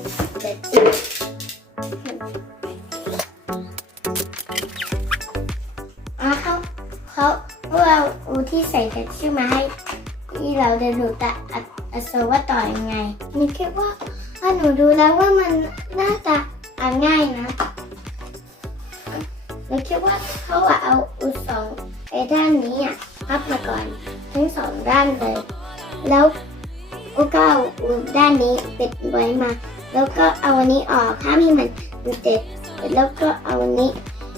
อ๋อเขาเขาเราอูที่ใส่แต่ชื่อมาให้ ที่เราเดินดูแต่อัดอัดโซว่าต่อยังไงนี่คิดว่าถ้าหนูดูแล้วว่ามันน่าจะอ่านง่ายนะหนูคิดว่าเขาอะเอาอุสองไอ้ด้านนี้อะพับมาก่อนทั้งสองด้านเลย แล้วก็เอาอุด้านนี้ปิดไว้มา แล้วก็เอาอันนี้ออกถ้ามีมันมันติดแล้วก็เอาอันนี้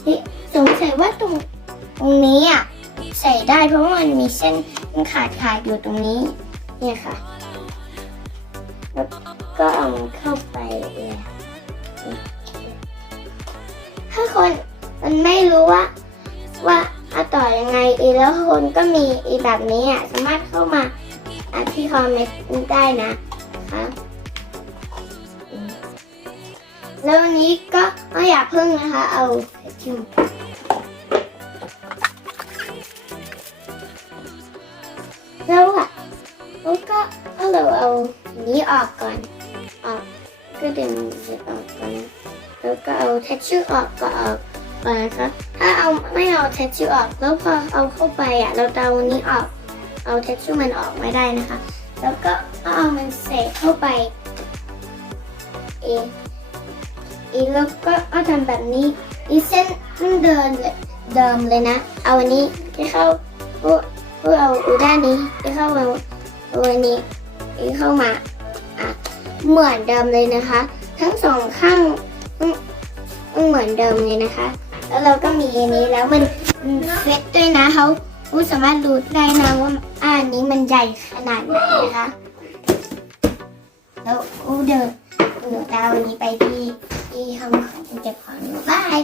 นี่สงสัยว่าตรงตรงนี้อะใส่ได้เพราะว่ามันมีเส้นมันขาดขาดอยู่ตรงนี้เนี่ยค่ะ แล้วก็เอามันเข้าไปเลยถ้าคนมันไม่รู้ว่า ว่าเอาต่อยังไงอีแล้วคนก็มีอีแบบนี้อะสามารถเข้ามาอะที่คอมเมนต์ได้นะคะ แล้ววันนี้ก็ไม่อยากพึ่งนะคะ เอาทิมแล้วอะแล้วก็เอาเราเอาอันนี้ออกก่อน ออกก็ดึงมันออกก่อน แล้วก็เอาเทชชูออกก็ออกก่อนนะคะถ้าเอาไม่เอาเทชชูออก แล้วพอเอาเข้าไปอะ เราเอาอันนี้ออก เอาเทชชูมันออกไม่ได้นะคะ แล้วก็เอามันเสกเข้าไปเอง อีกแล้วก็เอาทำแบบนี้ อีเส้นเดินเลยเดิมเลยนะ เอาอันนี้ที่เข้าพวกพวกเอาอูด้านนี้ที่เข้ามาเอาอันนี้ที่เข้ามาอะเหมือนเดิมเลยนะคะ ทั้งสองข้างอืมเหมือนเดิมเลยนะคะ แล้วเราก็มีอันนี้แล้วมันเฟซด้วยนะเขาผู้สามารถรู้ได้นะว่าอะอันนี้มันใหญ่ขนาดไหนนะคะ แล้วอูเดิน หนูตาวันนี้ไปที่ที่ห้องของเก็บของหนูบาย